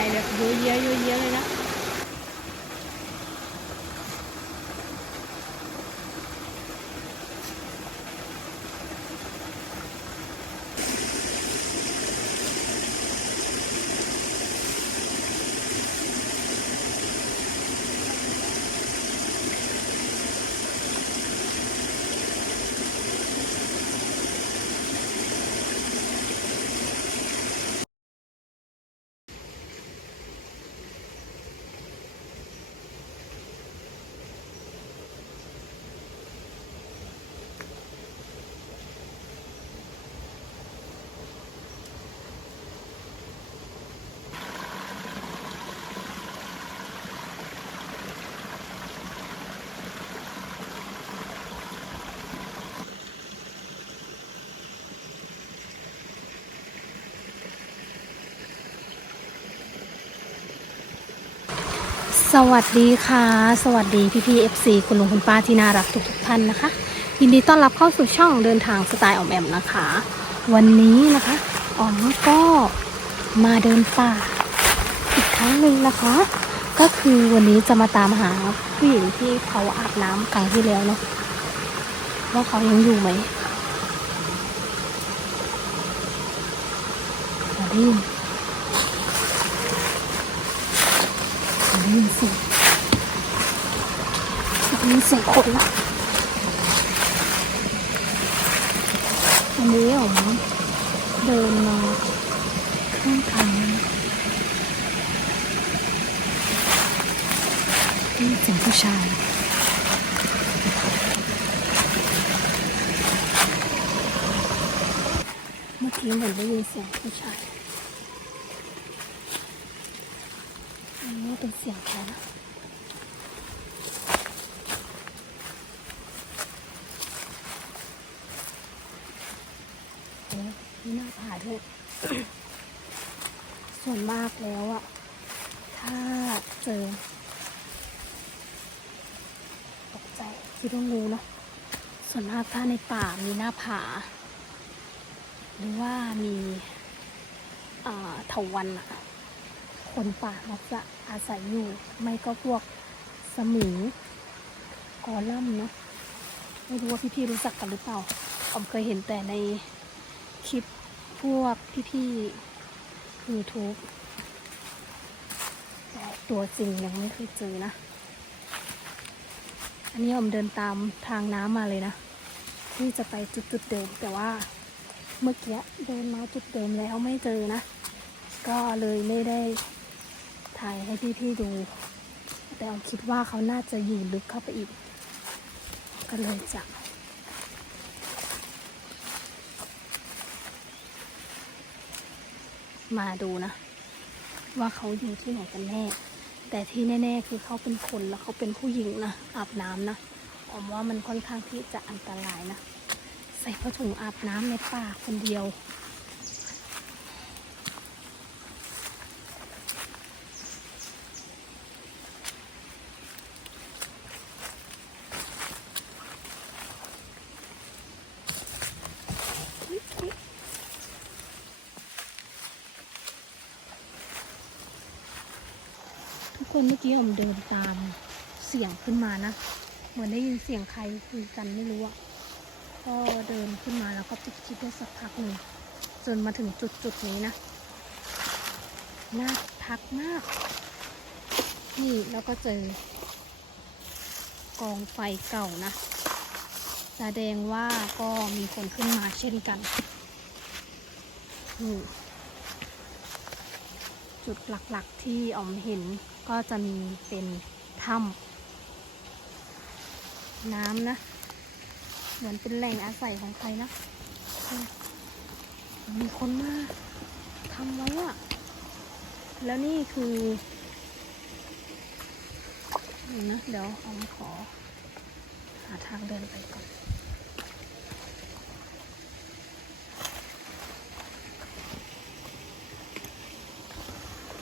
ายแบบเยอะเยอะเยอะเยอะเลยนะ สวัสดีค่ะ สวัสดีพี่พีเอฟซีคุณลุงคุณป้าที่น่ารักทุกทุกท่านนะคะ ยินดีต้อนรับเข้าสู่ช่องเดินทางสไตล์ออมแอมนะคะ วันนี้นะคะออมก็มาเดินป่าอีกครั้งหนึ่งนะคะ ก็คือวันนี้จะมาตามหาผู้หญิงที่เขาอาบน้ำครั้งที่แล้วเนาะว่าเขายังอยู่ไหมมาดิ มาได้ยินเสียงได้ยินเสียงคนละวันนี้ออเดินมาข้างทางได้ยินเสียงผู้ชายเมื่อกี้เหมือนได้ยินเสียงผู้ชายอันนี้ เป็นเสียงใครนะโอ้ยนี่น่าถ่ายด้วยส่วนมากแล้วอะถ้าเจอ ตกใจที่ต้องรู้เนอะส่วนมากถ้าในป่ามีหน้าผา หรือว่ามีเถาวันอะ คนป่ามักจะอาศัยอยู่ ไม่ก็พวกสมิงกอลัมน์เนาะไม่รู้ว่าพี่ๆรู้จักกันหรือเปล่าผมเคยเห็นแต่ในคลิปพวกพี่ๆ YouTube แต่ตัวจริงยังไม่เคยเจอนะ อันนี้ผมเดินตามทางน้ำมาเลยนะ ที่จะไปจุดๆเดิม แต่ว่าเมื่อกี้เดินมาจุดเดิมแล้วไม่เจอนะ ก็เลยไม่ได้ ถ่ายให้พี่ๆดู แต่ผมคิดว่าเขาน่าจะอยู่ลึกเข้าไปอีก ก็เลยจะมาดูนะ ว่าเขาอยู่ที่ไหนกันแน่ แต่ที่แน่ๆ คือเขาเป็นคนแล้วเขาเป็นผู้หญิงนะอาบน้ำนะผมว่ามันค่อนข้างที่จะอันตรายนะ ใส่ผ้าถุงอาบน้ำในป่าคนเดียว มเดินตามเสียงขึ้นมานะ เหมือนได้ยินเสียงใครคุยกันไม่รู้อะก็เดินขึ้นมาแล้วก็ปิดคลิปได้สักพักหนึ่งจนมาถึงจุดจุดนี้นะน่าพักมาก นี่แล้วก็เจอ กองไฟเก่านะ แสดงว่าก็มีคนขึ้นมาเช่นกันนี่จุดหลักๆที่ออมเห็น ก็จะมีเป็นถ้ำน้ำนะ เหมือนเป็นแหล่งอาศัยของใครนะ มีคนมาทำไว้อะแล้วนี่คือเดี๋ยวนะเดี๋ยวออมขอ หาทางเดินไปก่อน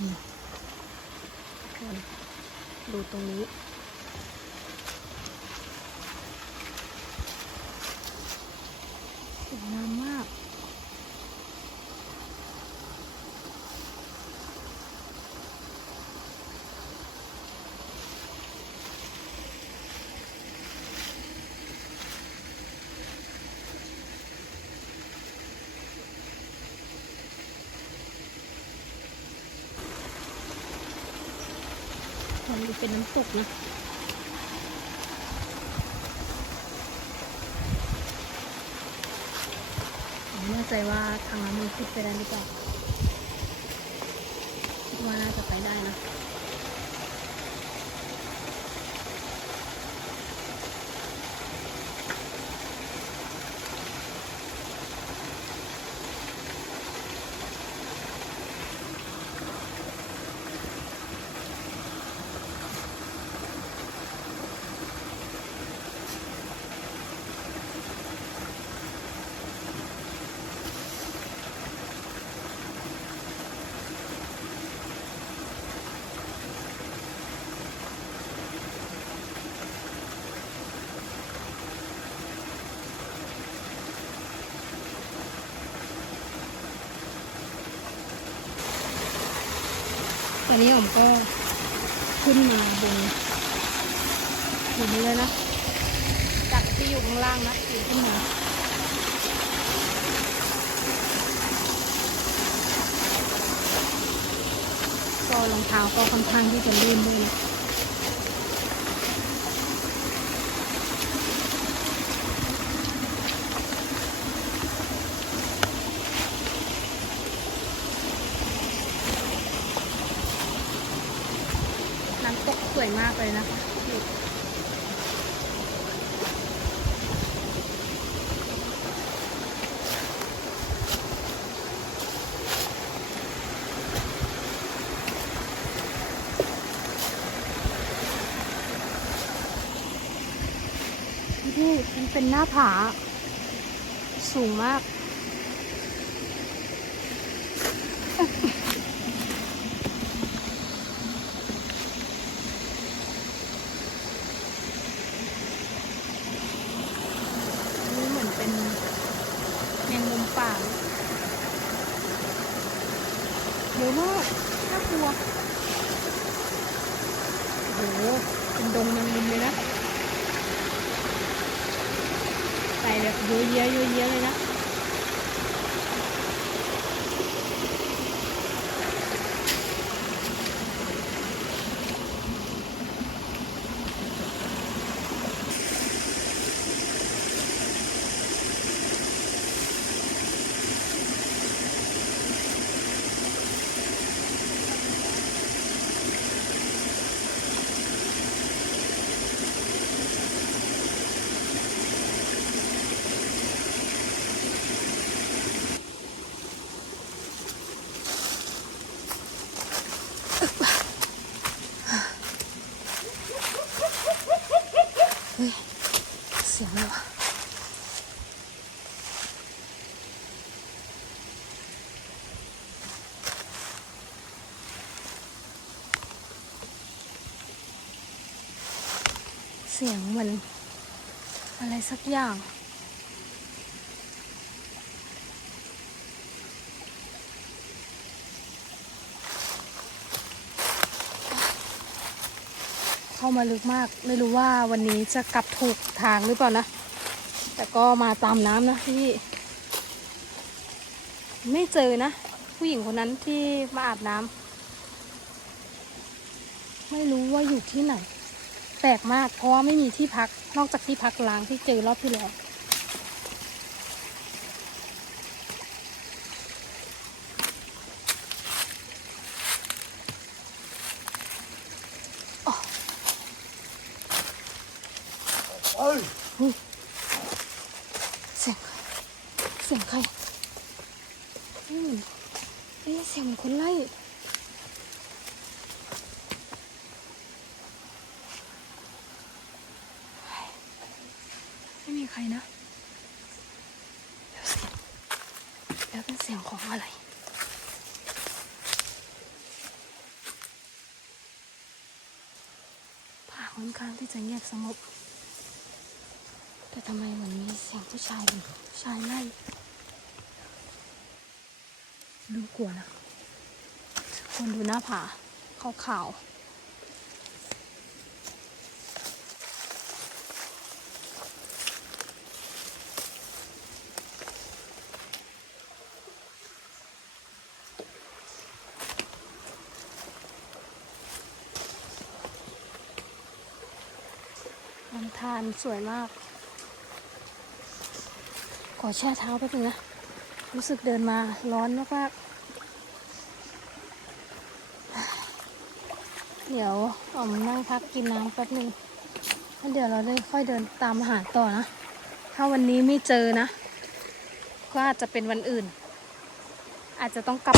นี่คน ดูตรงนี้ สวยงามมาก น คนดู เป็นน้ำตกนะไม่แน่ใจว่าทางน้ำมันขึ้นไปได้หรือเปล่าว่าน่าจะไปได้นะ ตอนนี้ผมก็ขึ้นมาบนหินเลยนะจากที่อยู่ข้างล่างนะปีนขึ้นมาก็รองเท้าก็ค่อนข้างที่จะลื่นด้วยนะ น้ำตกสวยมากเลยนะคะนี่มันเป็นหน้าผา สูงมาก นี่เหมือนเป็นแมงมุมป่าเลยเยอะ มากน่ากลัวโอ้โหเป็นดงแมงมุมเลยนะใส่แบบเยอะแยะเยอะแยะเลยนะ เสียงเหมือนอะไรสักอย่าง เข้ามาลึกมาก ไม่รู้ว่าวันนี้จะกลับถูกทางหรือเปล่านะ แต่ก็มาตามน้ำนะพี่ ไม่เจอนะ ผู้หญิงคนนั้นที่มาอาบน้ำไม่รู้ว่าอยู่ที่ไหน แปลกมาก เพราะว่าไม่มีที่พักนอกจากที่พักล้างที่เจอรอบที่แล้ว เอ้ย เสียงใครเสียงใครเฮ้ยเหมือนเอ้ยเสียงเหมือนคนไล่ไม่มีใค รนะเดี๋ยวเสียงแล้วเป็นเสียงของอะไรป่าค่อนข้างที่จะเงียบสงบแต่ทำไมเหมือนมีเสียงผู้ชายผู้ชายไล่ดูกลัวนะคนดูหน้าผาขาวๆารสวยมาก ขอแช่เท้าแป๊บนึงนะ รู้สึกเดินมาร้อนมากๆ เดี๋ยวออมนั่งพักกินน้ำแป๊บนึงแล้วเดี๋ยวเราได้ค่อยเดินตามหาต่อนะ ถ้าวันนี้ไม่เจอนะ ก็อาจจะเป็นวันอื่น อาจจะต้องกลับ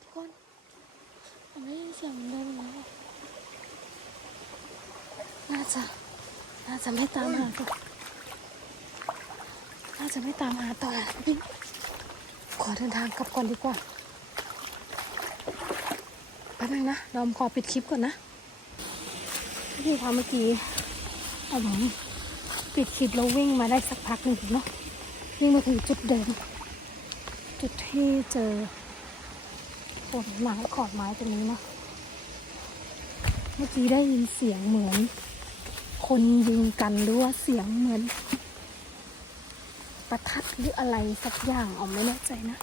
ทุกคนผมได้ยินเสียงเดินมาแล้วน่าจะ น่า จะไม่ตามหาต่อน่าจะไม่ตามหาต่อพี่ขอเดินทางกลับก่อนดีกว่าแป๊บนึงนะเราขอปิดคลิปก่อนนะพี่คะเมื่อกี้เอาผมปิดคลิปแล้ววิ่งมาได้สักพักหนึ่งเนาะวิ่งมาถึงจุดเดิม จุดที่เจอขนไม้ขอดไม้ตรงนี้เนาะเมื่อกี้ได้ยินเสียงเหมือน คนยิงกันหรือว่าเสียงเหมือน ประทัดหรืออะไรสักอย่างออกไม่แน่ใจนะ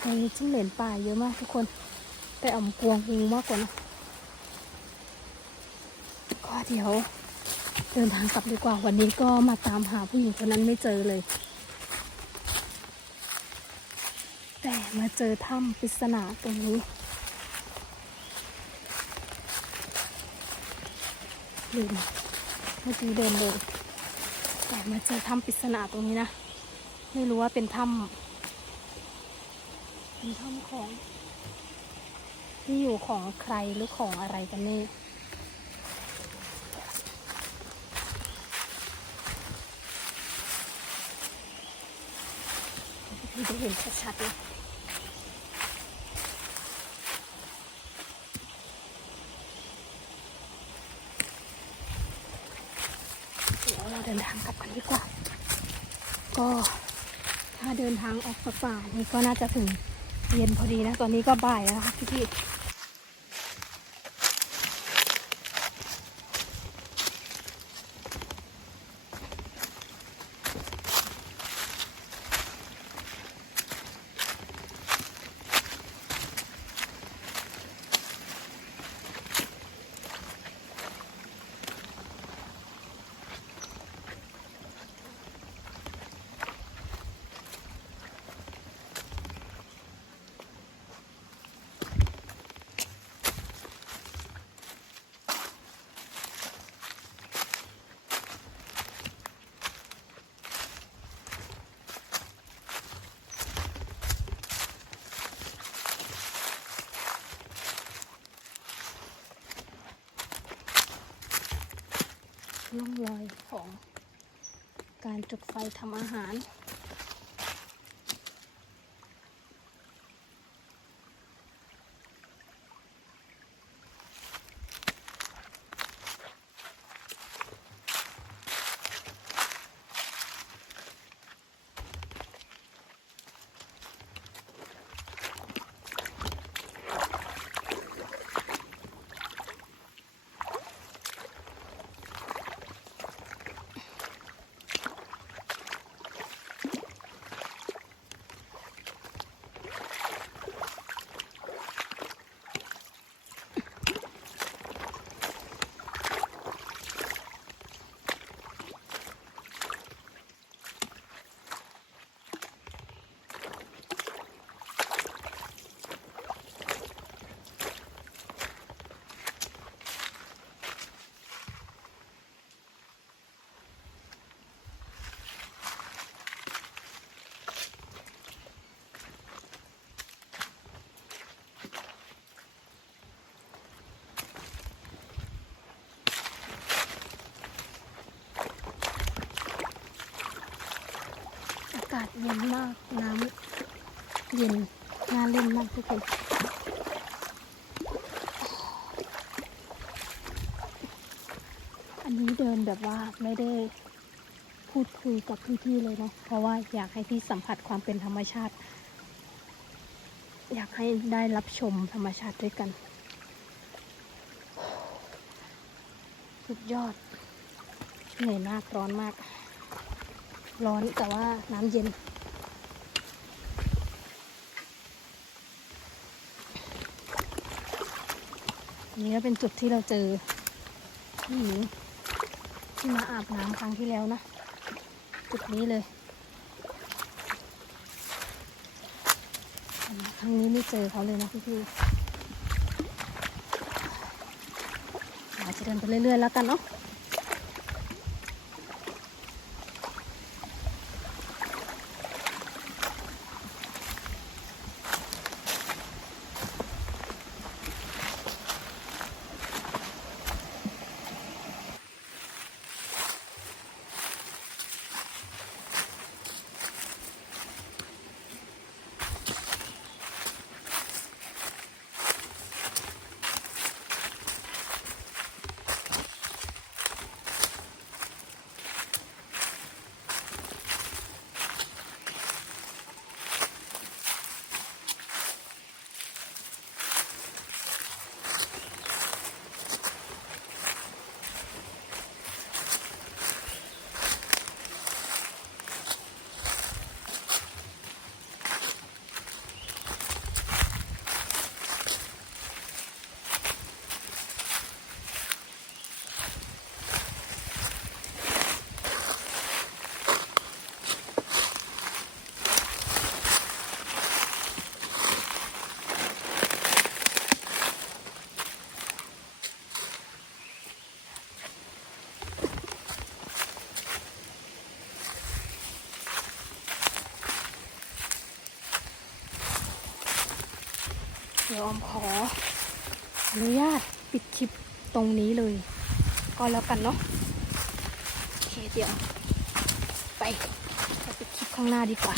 ในนี้จิ้งเหลนป่าเยอะมากทุกคน แต่อ๋อมกลัวงูมากกว่านะก็เดี๋ยวเดินทางกลับดีกว่าวันนี้ก็มาตามหาผู้หญิงคนนั้นไม่เจอเลย แต่มาเจอถ้ำปริศนาตรงนี้ ลืมเมื่อกี้เดินเลยแต่มาเจอถ้ำปริศนาตรงนี้นะ ไม่รู้ว่าเป็นถ้ำเป็นถ้ำของ ที่อยู่ของใครหรือของอะไรกันแน่พี่ได้เห็นชัดๆเลย เดินทางกลับกันดีกว่า ก็ถ้าเดินทางออกจากป่านี่ก็น่าจะถึงเย็นพอดีนะ ตอนนี้ก็บ่ายแล้วนะคะพี่พี่ ล่องรอยของการจุดไฟทำอาหาร อาศเย็นมาก น้ำเย็นน่าเล่นมากทุกคนอันนี้เดินแบบว่าไม่ได้พูดคุยกับพี่ๆเลยเนาะเพราะว่าอยากให้พี่สัมผัสความเป็นธรรมชาติ อยากให้ได้รับชมธรรมชาติด้วยกัน สุดยอดเหนื่อยมากร้อนมาก ร้อนแต่ว่าน้ำเย็น นี่ก็เป็นจุดที่เราเจอผู้หญิงที่มาอาบน้ำครั้งที่แล้วนะ จุดนี้เลยครั้งนี้ไม่เจอเขาเลยนะพี่พี่อาจจะเดินไปเรื่อยๆแล้วกันเนาะ ออมขออนุญาตปิดคลิปตรงนี้เลย ก็แล้วกันเนาะโอเคเดี๋ยว ไปไปปิดคลิปข้างหน้าดีกว่า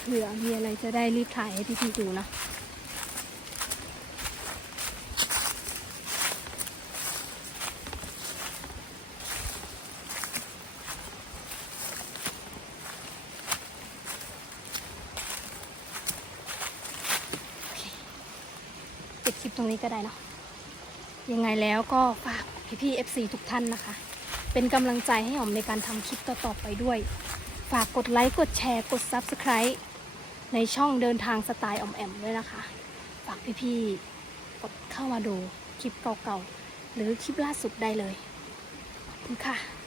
เผื่อมีอะไรจะได้รีบถ่ายให้พี่ๆดูนะ ปิดคลิปต รงนี้ก็ได้เนาะยังไงแล้วก็ฝากพี่ๆ FC ทุกท่านนะคะ เป็นกำลังใจให้หอมในการทำคลิปต่อๆไปด้วย ฝากกดไลค์กดแชร์กด Subscribe ในช่องเดินทางสไตล์อมแอมด้วยนะคะ ฝากพี่ๆ กดเข้ามาดูคลิปเก่าๆ หรือคลิปล่าสุดได้เลยขอบคุณค่ะ